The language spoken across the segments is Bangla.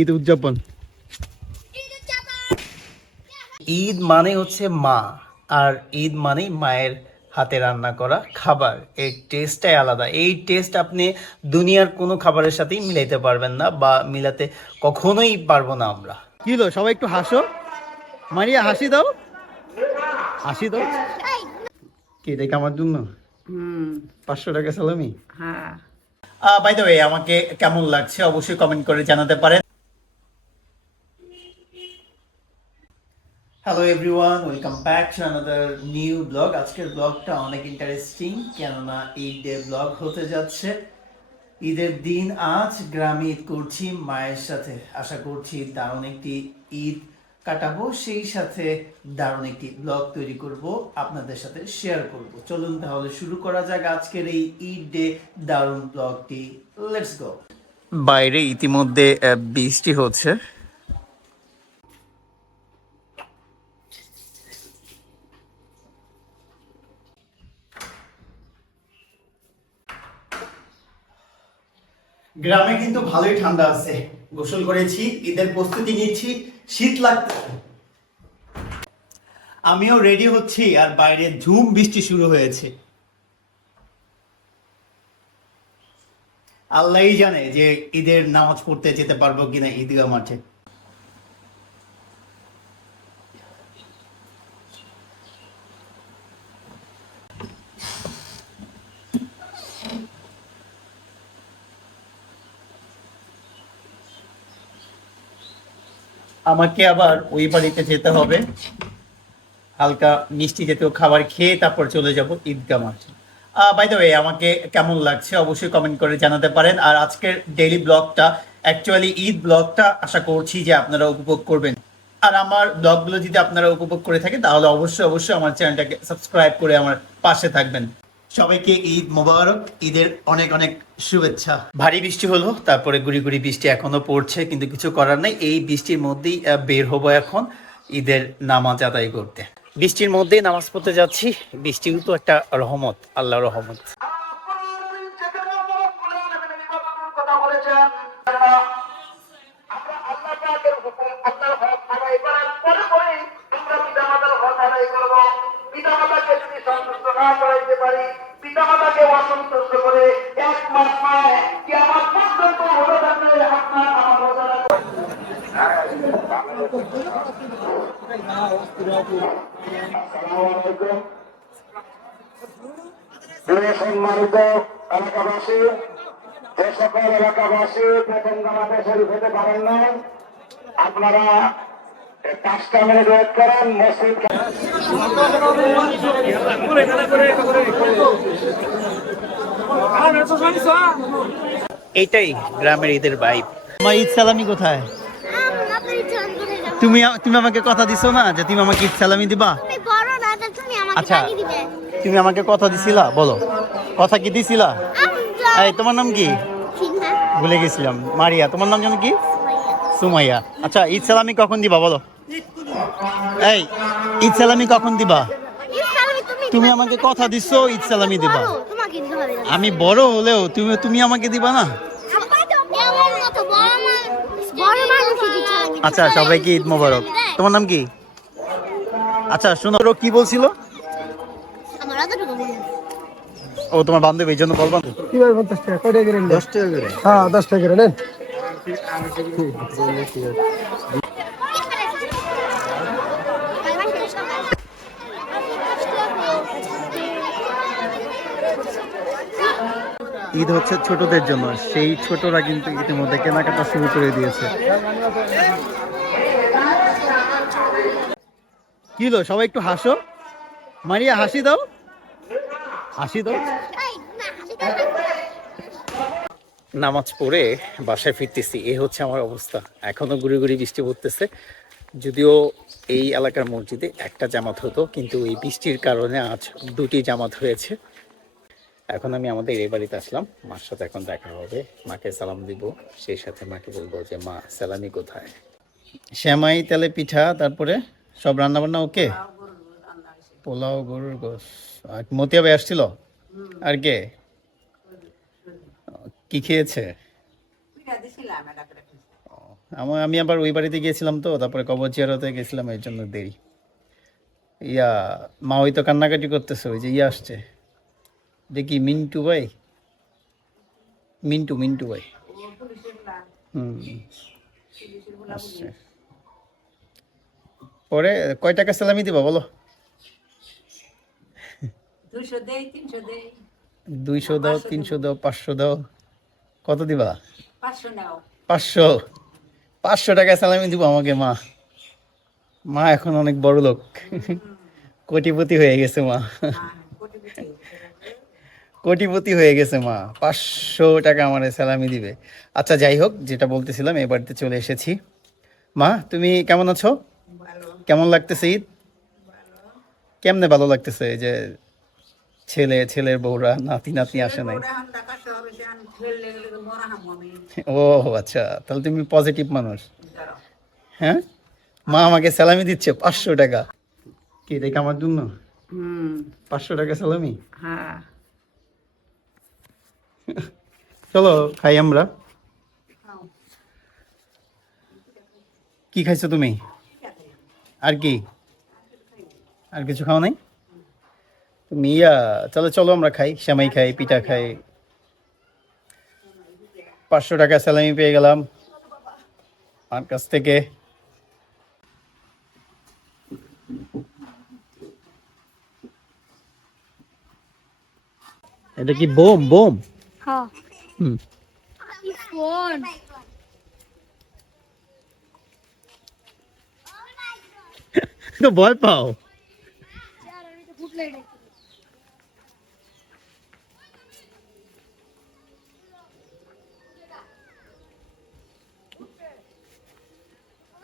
ঈদ উদযাপন। ঈদ মানে হচ্ছে মা, আর ঈদ মানেই মায়ের হাতে রান্না করা খাবার। এই টেস্টটাই আলাদা। এই টেস্ট আপনি দুনিয়ার কোনো খাবারের সাথেই মিলাইতে পারবেন না, বা মিলাতে কখনোই পারবো না আমরা। কি হলো, সবাই একটু হাসো। মারিয়া হাসি দাও, হাসি দাও। কি দেখে আমার জন্য 500 টাকা সালামি। হ্যাঁ। বাই দ্য ওয়ে, আমাকে কেমন লাগছে অবশ্যই কমেন্ট করে জানাতে পারেন। Hello everyone, welcome back to another new blog. আজকের ব্লগটা অনেক ইন্টারেস্টিং, কেননা ঈদ ডে ব্লগ হতে যাচ্ছে। ঈদের দিন আজ গ্রামে ঈদ করছি মায়ের সাথে। আশা করছি দারুণ একটি ঈদ কাটাবো, সেই সাথে দারুণ একটি ব্লগ তৈরি করব, আপনাদের সাথে শেয়ার করব। চলুন তাহলে শুরু করা যাক আজকের এই ঈদ ডে দারুণ ব্লগটি। Let's go. বাইরে ইতিমধ্যে বৃষ্টি হচ্ছে। গ্রামে কিন্তু ভালোই ঠান্ডা আছে। গোসল করেছি, ঈদের প্রস্তুতি নিচ্ছি, শীত লাগতেছে। আমিও রেডি হচ্ছি, আর বাইরে ঝুম বৃষ্টি শুরু হয়েছে। আল্লাহই জানে যে ঈদের নামাজ পড়তে যেতে পারবো কিনা ঈদগাহ মাঠে। আমাকে আবার ওই বাড়িতে যেতে হবে, হালকা মিষ্টি জাতীয় খাবার খেয়ে তারপর চলে যাব ঈদগাহ মাঠে। বাই দ্য ওয়ে, আমাকে কেমন লাগছে অবশ্যই কমেন্ট করে জানাতে পারেন। আর আজকের ডেইলি ব্লগটা, অ্যাকচুয়ালি ঈদ ব্লগটা আশা করছি যে আপনারা উপভোগ করবেন। আর আমার ব্লগগুলো যদি আপনারা উপভোগ করে থাকেন, তাহলে অবশ্যই অবশ্যই আমার চ্যানেলটাকে সাবস্ক্রাইব করে আমার পাশে থাকবেন। সবাইকে ঈদ মোবারক, ঈদের অনেক অনেক শুভেচ্ছা। ভারী বৃষ্টি হলো, তারপরে গুড়ি গুড়ি বৃষ্টি এখনো পড়ছে, কিন্তু কিছু করার নাই। এই বৃষ্টির মধ্যেই বের হবো এখন ঈদের নামাজ আদায় করতে। বৃষ্টির মধ্যেই নামাজ পড়তে যাচ্ছি। বৃষ্টিও তো একটা রহমত, আল্লাহর রহমত। পিতামাতাকে যদি সন্তুষ্ট না করাইতে পারি, পিতামাতাকে অসন্তুষ্ট করে এক মাস নয় কিয়ামত পর্যন্ত হলো আপনার সম্মানিত এলাকাবাসী, যে সকল এলাকাবাসী প্রথম জামাতে শরীফ হতে পারেন নাই, আপনারা কাজটা মেরে ওয়েট করেন। মসজিদ এইটাই গ্রামের ঈদের ভাইব। আমার ঈদ সালামি কোথায়? তুমি তুমি আমাকে কথা দিছো না যে তুমি আমাকে ঈদ সালামি দিবা? আচ্ছা, তুমি আমাকে কথা দিছিলা, বলো কথা কি দিছিলা? এই তোমার নাম কি? ভুলে গেছিলাম। মারিয়া। তোমার নাম যেন কি? সুমাইয়া। আচ্ছা, ঈদ সালামি কখন দিবা বলো? এই ঈদ সালামি কখন দিবা? তুমি আমাকে কথা দিছো ঈদ সালামি দিবা। আমি বড় হলেও তুমি তুমি আমাকে দিবা না? আচ্ছা, সবাইকে ঈদ মোবারক। তোমার নাম কি? আচ্ছা শোনো, কি বলছিল? ও তোমার বান্ধবী, এই জন্য বলবা? 50 টাকা কয়টা করে? 10 টাকা করে। হ্যাঁ 10 টাকা করে নেন। ঈদ হচ্ছে ছোটদের জন্য, সেই ছোটরা কিন্তু ইতিমধ্যে কেনাকাটা শুরু করে দিয়েছে। কি হলো, সবাই একটু হাসো। মারিয়া হাসি দাও, হাসি দাও। নামাজ পড়ে বাসায় ফিরতেছি, এ হচ্ছে আমার অবস্থা। এখনো গুড়ি গুড়ি বৃষ্টি পড়তেছে। যদিও এই এলাকার মসজিদে একটা জামাত হতো, কিন্তু এই বৃষ্টির কারণে আজ দুটি জামাত হয়েছে। এখন আমি আমাদের এই বাড়িতে আসলাম, মার সাথে এখন দেখা হবে, মাকে সালাম দিব, সেই সাথে মাকে বলবো যে মা সালামি কোথায়। শ্যামাই, তেলে পিঠা, তারপরে সব রান্না বান্না ওকে। পোলাও, গরুর গোশ। আর মতিয়া ভাই আসছিল? আর কে কি খেয়েছে? আমি আবার ওই বাড়িতে গিয়েছিলাম, তো তারপরে কবর জিয়ারতে গেছিলাম, এর জন্য দেরি। ইয়া, মা ওই তো কান্নাকাটি করতেছে, ওই যে আসছে, দেখি মিন্টু ভাই, মিন্টু মিন্টু ভাই। হুম, আসছে। পরে কয় টাকা সালামি দিবা বলো? 200 দাও, 300 দাও, 500 দাও, কত দিবা? 500। 500 টাকা সালামি দিব আমাকে মা। মা এখন অনেক বড় লোক, কোটিপতি হয়ে গেছে মা। কোটিপতি হয়ে গেছে মা, 500 টাকা আমার সালামি দিবে। আচ্ছা যাই হোক, যেটা বলতেছিলাম, এই বাড়িতে চলে এসেছি। মা তুমি কেমন আছো? কেমন লাগতেছে ঈদ? কেমনে ভালো লাগতেছে? এই যে ছেলের বউরা, নাতি নাতনি আসে নাই? ও আচ্ছা, তাহলে তুমি পজিটিভ মানুষ। হ্যাঁ, মা আমাকে সালামি দিচ্ছে 500 টাকা। কি দেখে আমার জন্য? 500 টাকা সালামি। চলো খাই আমরা। কি খাইছো তুমি? আর কি? আর কিছু খাও নাই তুমি? চলো চলো আমরা খাই, সেমাই খাই, পিঠা খাই। 500 টাকা স্যালামি পেয়ে গেলাম আমার কাছ থেকে। এটা কি বোম? বোম? হ্যাঁ। হুম। ফোন। তো ভয় পাও?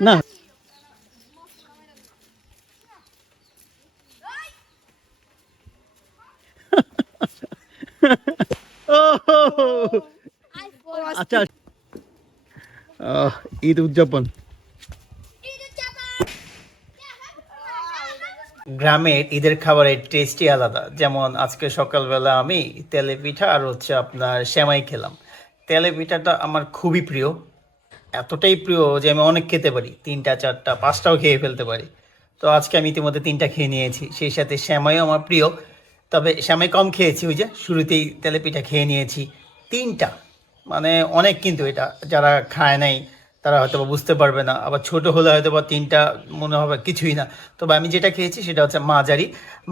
না। আচ্ছা, ঈদ উদযাপন। গ্রামের ঈদের খাবারের টেস্টই আলাদা। যেমন আজকে সকালবেলা আমি তেলে পিঠা আর হচ্ছে আপনার সেমাই খেলাম। তেলে পিঠাটা আমার খুবই প্রিয়, এতটাই প্রিয় যে আমি অনেক খেতে পারি, 3টা 4টা 5টাও খেয়ে ফেলতে পারি। তো আজকে আমি ইতিমধ্যে 3টা খেয়ে নিয়েছি। সেই সাথে সেমাইও আমার প্রিয়, তবে সেমাই কম খেয়েছি, ওই যে শুরুতেই তেলে পিঠা খেয়ে নিয়েছি 3টা। মানে অনেক, কিন্তু এটা যারা খায় নাই তারা হয়তো বা বুঝতে পারবে না, আবার ছোট হলে হয়তো বা 3টা মনে হবে কিছুই না। তবে আমি যেটা খেয়েছি সেটা হচ্ছে মাঝারি।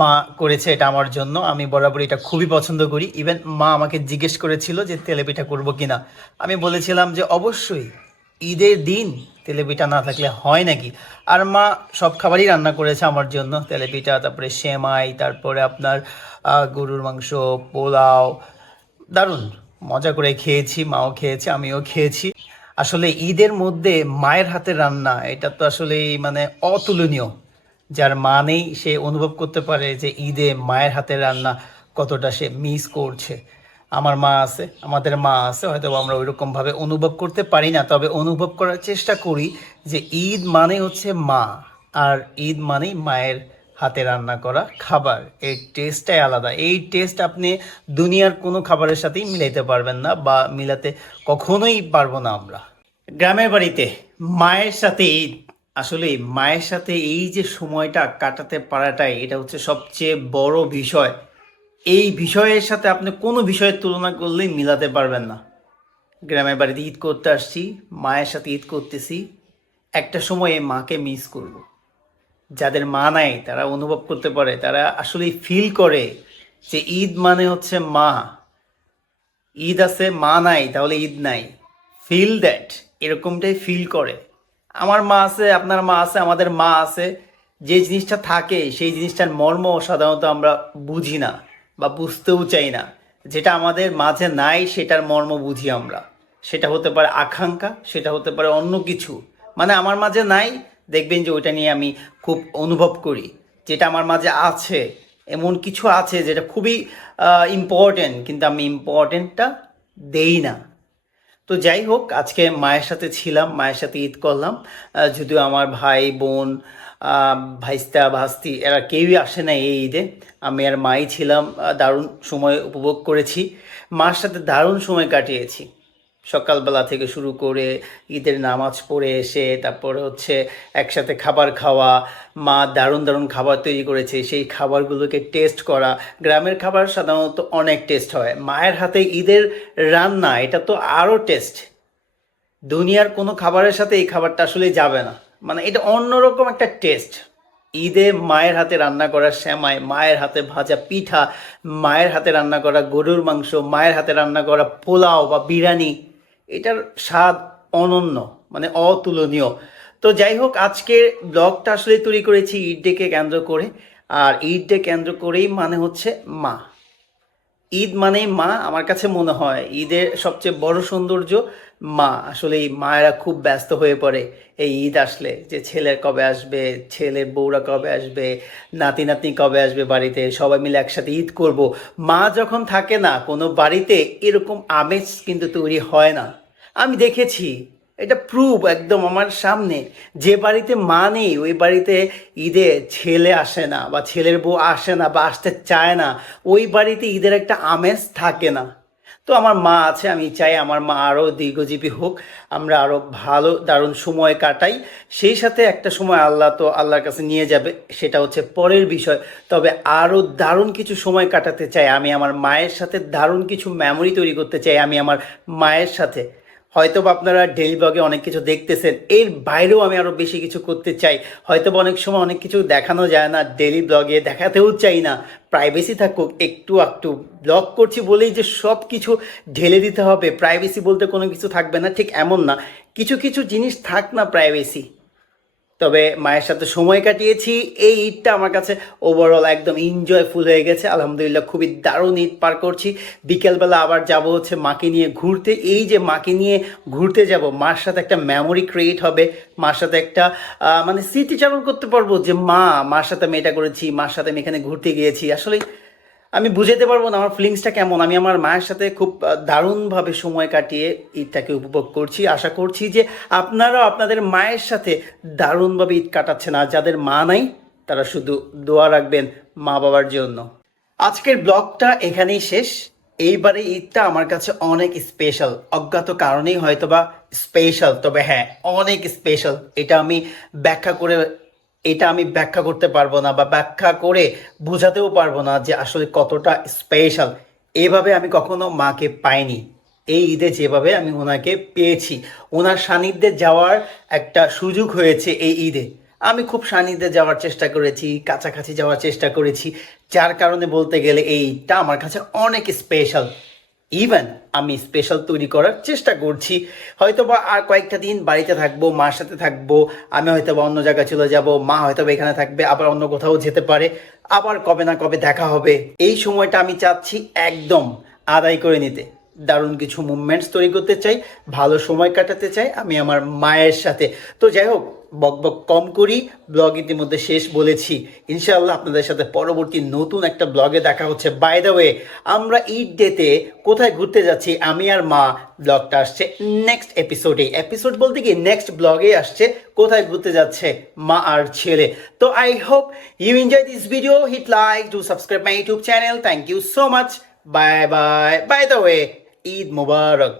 মা করেছে এটা আমার জন্য, আমি বরাবর এটা খুবই পছন্দ করি। ইভেন মা আমাকে জিজ্ঞেস করেছিল যে তেলে পিঠা করবো কিনা, আমি বলেছিলাম যে অবশ্যই, ঈদের দিন তেলেপিঠা না থাকলে হয় নাকি। আর মা সব খাবারই রান্না করেছে আমার জন্য, তেলেপিঠা, তারপরে সেমাই, তারপরে আপনার গরুর মাংস, পোলাও, দারুণ মজা করে খেয়েছি। মাও খেয়েছে, আমিও খেয়েছি। আসলে ঈদের মধ্যে মায়ের হাতের রান্না, এটা তো আসলেই মানে অতুলনীয়। যার মা নেই সে অনুভব করতে পারে যে ঈদে মায়ের হাতের রান্না কতটা সে মিস করছে। আমার মা আছে, আমাদের মা আছে, হয়তো আমরা ওইরকমভাবে অনুভব করতে পারি না, তবে অনুভব করার চেষ্টা করি যে ঈদ মানে হচ্ছে মা, আর ঈদ মানেই মায়ের হাতে রান্না করা খাবার। এর টেস্টটাই আলাদা। এই টেস্ট আপনি দুনিয়ার কোনো খাবারের সাথেই মিলাইতে পারবেন না, বা মিলাতে কখনোই পারবো না আমরা। গ্রামের বাড়িতে মায়ের সাথে ঈদ, আসলে মায়ের সাথে এই যে সময়টা কাটাতে পারাটাই, এটা হচ্ছে সবচেয়ে বড় বিষয়। এই বিষয়ের সাথে আপনি কোনো বিষয়ের তুলনা করলেই মিলাতে পারবেন না। গ্রামের বাড়িতে ঈদ করতে আসছি, মায়ের সাথে ঈদ করতেছি, একটা সময়ে মাকে মিস করব। যাদের মা নাই তারা অনুভব করতে পারে, তারা আসলে ফিল করে যে ঈদ মানে হচ্ছে মা। ঈদ আছে, মা নাই, তাহলে ঈদ নাই। ফিল দ্যাট, এরকমটাই ফিল করে। আমার মা আছে, আপনার মা আছে, আমাদের মা আছে। যে জিনিসটা থাকে সেই জিনিসটার মর্ম সাধারণত আমরা বুঝি না, বা বুঝতেও চাই না। যেটা আমাদের মাঝে নাই সেটার মর্ম বুঝি আমরা। সেটা হতে পারে আকাঙ্ক্ষা, সেটা হতে পারে অন্য কিছু। মানে আমার মাঝে নাই, দেখবেন যে ওইটা নিয়ে আমি খুব অনুভব করি। যেটা আমার মাঝে আছে, এমন কিছু আছে যেটা খুবই ইম্পর্টেন্ট, কিন্তু আমি ইম্পর্টেন্টটা দেই না। তো যাই হোক, আজকে মায়ের সাথে ছিলাম, মায়ের সাথে ঈদ করলাম। যদিও আমার ভাই বোন, ভাইস্তা ভাস্তি এরা কেউই আসে না এই ঈদে, আমি আর মাই ছিলাম। দারুণ সময় উপভোগ করেছি, মার সাথে দারুণ সময় কাটিয়েছি। সকালবেলা থেকে শুরু করে ঈদের নামাজ পড়ে এসে তারপরে হচ্ছে একসাথে খাবার খাওয়া, মা দারুণ দারুণ খাবার তৈরি করেছে, সেই খাবারগুলোকে টেস্ট করা। গ্রামের খাবার সাধারণত অনেক টেস্ট হয়, মায়ের হাতে ঈদের রান্না এটা তো আরও টেস্ট। দুনিয়ার কোনো খাবারের সাথে এই খাবারটা আসলে যাবে না, মানে এটা অন্যরকম একটা টেস্ট। ঈদে মায়ের হাতে রান্না করা সেমাই, মায়ের হাতে ভাজা পিঠা, মায়ের হাতে রান্না করা গরুর মাংস, মায়ের হাতে রান্না করা পোলাও বা বিরিয়ানি, এটার স্বাদ অনন্য, মানে অতুলনীয়। তো যাই হোক, আজকের ব্লগটা আসলে তৈরি করেছি ঈদ ডেকে কেন্দ্র করে। আর ঈদ ডে কেন্দ্র করেই মানে হচ্ছে মা। ঈদ মানেই মা। আমার কাছে মনে হয় ঈদের সবচেয়ে বড় সৌন্দর্য মা। আসলে এই মায়েরা খুব ব্যস্ত হয়ে পড়ে এই ঈদ আসলে, যে ছেলের কবে আসবে, ছেলের বউরা কবে আসবে, নাতি নাতনি কবে আসবে বাড়িতে, সবাই মিলে একসাথে ঈদ করব। মা যখন থাকে না কোনো বাড়িতে, এরকম আমেজ কিন্তু তৈরি হয় না। আমি দেখেছি, এটা প্রুফ একদম আমার সামনে। যে বাড়িতে মা নেই ওই বাড়িতে ঈদে ছেলে আসে না বা ছেলের বউ আসে না বা আসতে চায় না, ওই বাড়িতে ঈদের একটা আমেজ থাকে না। তো আমার মা আছে, আমি চাই আমার মা আরও দীর্ঘজীবী হোক, আমরা আরও ভালো দারুণ সময় কাটাই। সেই সাথে একটা সময় আল্লাহর কাছে নিয়ে যাবে, সেটা হচ্ছে পরের বিষয়। তবে আরও দারুণ কিছু সময় কাটাতে চাই আমি আমার মায়ের সাথে, দারুণ কিছু মেমোরি তৈরি করতে চাই আমি আমার মায়ের সাথে। হয়তো বা আপনারা ডেইলি ব্লগে অনেক কিছু দেখতেছেন, এর বাইরেও আমি আরও বেশি কিছু করতে চাই। হয়তো বা অনেক সময় অনেক কিছু দেখানো যায় না ডেইলি ব্লগে, দেখাতেও চাই না, প্রাইভেসি থাকুক। একটু একটু ব্লগ করছি বলেই যে সব কিছু ঢেলে দিতে হবে, প্রাইভেসি বলতে কোনো কিছু থাকবে না, ঠিক এমন না। কিছু কিছু জিনিস থাক না প্রাইভেসি। তবে মায়ের সাথে সময় কাটিয়েছি, এই ঈদটা আমার কাছে ওভারঅল একদম এনজয়ফুল হয়ে গেছে। আলহামদুলিল্লাহ, খুবই দারুণ ঈদ পার করছি। বিকেলবেলা আবার যাব হচ্ছে মাকে নিয়ে ঘুরতে। এই যে মাকে নিয়ে ঘুরতে যাব, মার সাথে একটা মেমোরি ক্রিয়েট হবে, মার সাথে একটা মানে স্মৃতিচারণ করতে পারবো যে মার সাথে আমি এটা করেছি, মার সাথে আমি এখানে ঘুরতে গিয়েছি। আসলে আমি বুঝাতে পারবো না আমার ফিলিংসটা কেমন। আমি আমার মায়ের সাথে খুব দারুণভাবে সময় কাটিয়ে ঈদটাকে উপভোগ করছি। আশা করছি যে আপনারাও আপনাদের মায়ের সাথে দারুণভাবে ঈদ কাটাচ্ছেন। আর যাদের মা নাই তারা শুধু দোয়া রাখবেন মা বাবার জন্য। আজকের ব্লগটা এখানেই শেষ। এইবারে ঈদটা আমার কাছে অনেক স্পেশাল, অজ্ঞাত কারণেই হয়তোবা স্পেশাল, তবে হ্যাঁ অনেক স্পেশাল। এটা আমি ব্যাখ্যা করতে পারবো না বা ব্যাখ্যা করে বোঝাতেও পারবো না যে আসলে কতটা স্পেশাল। এভাবে আমি কখনো মাকে পাইনি। এই ঈদে যেভাবে আমি ওনাকে পেয়েছি, ওনার সান্নিধ্যে যাওয়ার একটা সুযোগ হয়েছে এই ঈদে। আমি খুব সান্নিধ্যে যাওয়ার চেষ্টা করেছি, কাছাকাছি যাওয়ার চেষ্টা করেছি, যার কারণে বলতে গেলে এই ঈদটা আমার কাছে অনেক স্পেশাল। ইভেন আমি স্পেশাল তৈরি করার চেষ্টা করছি। হয়তোবা আর কয়েকটা দিন বাড়িতে থাকবো, মার সাথে থাকবো, আমি হয়তোবা অন্য জায়গায় চলে যাব, মা হয়তোবা এখানে থাকবে, আবার অন্য কোথাও যেতে পারে, আবার কবে না কবে দেখা হবে। এই সময়টা আমি চাচ্ছি একদম আদায় করে নিতে, দারুণ কিছু মুভমেন্টস তৈরি করতে চাই, ভালো সময় কাটাতে চাই আমি আমার মায়ের সাথে। তো যাই হোক, বকবক কম করি, ব্লগ ইতিমধ্যে শেষ বলেছি। ইনশাআল্লাহ আপনাদের সাথে পরবর্তী নতুন একটা ব্লগে দেখা হচ্ছে। বাই দ্য ওয়ে, আমরা ঈদ ডেতে কোথায় ঘুরতে যাচ্ছি আমি আর মা, ব্লগটা আসছে নেক্সট এপিসোডে। এপিসোড বলতে কি নেক্সট ব্লগে আসছে কোথায় ঘুরতে যাচ্ছে মা আর ছেলে। তো I hope you enjoy this video, hit like, do subscribe my YouTube channel. Thank you so much, bye bye. By the way, Eid Mubarak.